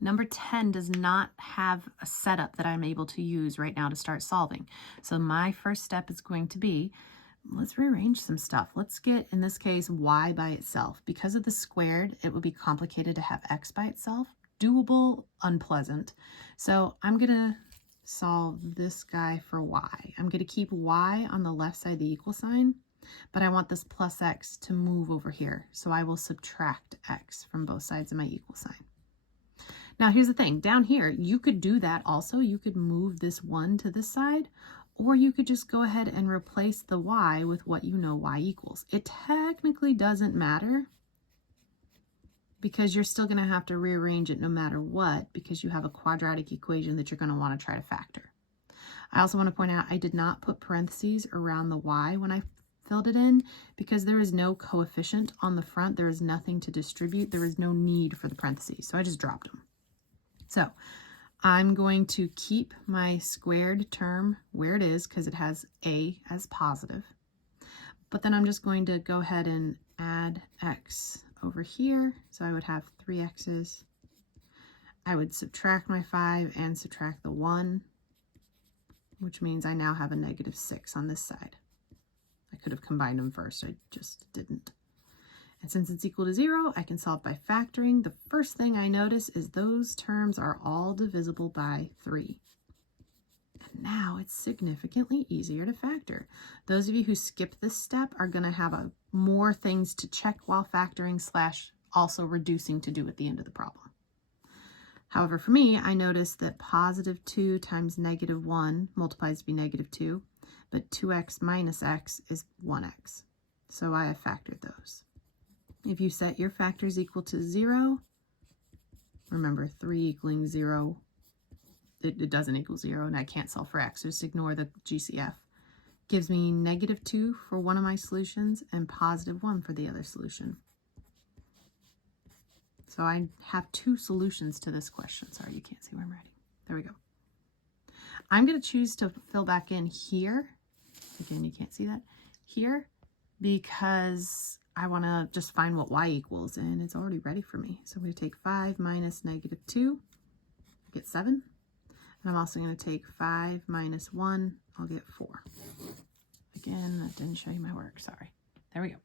Number 10 does not have a setup that I'm able to use right now to start solving. So my first step is going to be, let's rearrange some stuff. Let's get, in this case, y by itself. Because of the squared, it would be complicated to have x by itself. Doable, unpleasant. So I'm going to solve this guy for y. I'm going to keep y on the left side of the equal sign, but I want this plus x to move over here. So I will subtract x from both sides of my equal sign. Now here's the thing, down here, you could do that also. You could move this 1 to this side, or you could just go ahead and replace the y with what you know y equals. It technically doesn't matter because you're still going to have to rearrange it no matter what, because you have a quadratic equation that you're going to want to try to factor. I also want to point out I did not put parentheses around the y when I filled it in because there is no coefficient on the front. There is nothing to distribute. There is no need for the parentheses, so I just dropped them. So I'm going to keep my squared term where it is because it has a as positive. But then I'm just going to go ahead and add x over here. So I would have 3 x's. I would subtract my 5 and subtract the 1, which means I now have a -6 on this side. I could have combined them first, I just didn't. And since it's equal to 0, I can solve by factoring. The first thing I notice is those terms are all divisible by 3. And now it's significantly easier to factor. Those of you who skip this step are going to have more things to check while factoring / also reducing to do at the end of the problem. However, for me, I noticed that +2 times -1 multiplies to be -2, but 2x minus x is 1x. So I have factored those. If you set your factors equal to 0, remember 3 equaling 0, it doesn't equal 0, and I can't solve for x, so just ignore the GCF. Gives me -2 for one of my solutions and +1 for the other solution. So I have 2 solutions to this question. Sorry, you can't see what I'm writing. There we go. I'm going to choose to fill back in here. Again, you can't see that. Here, because I want to just find what y equals, and it's already ready for me. So I'm going to take 5 minus -2, I get 7. And I'm also going to take 5 minus 1, I'll get 4. Again, that didn't show you my work, sorry. There we go.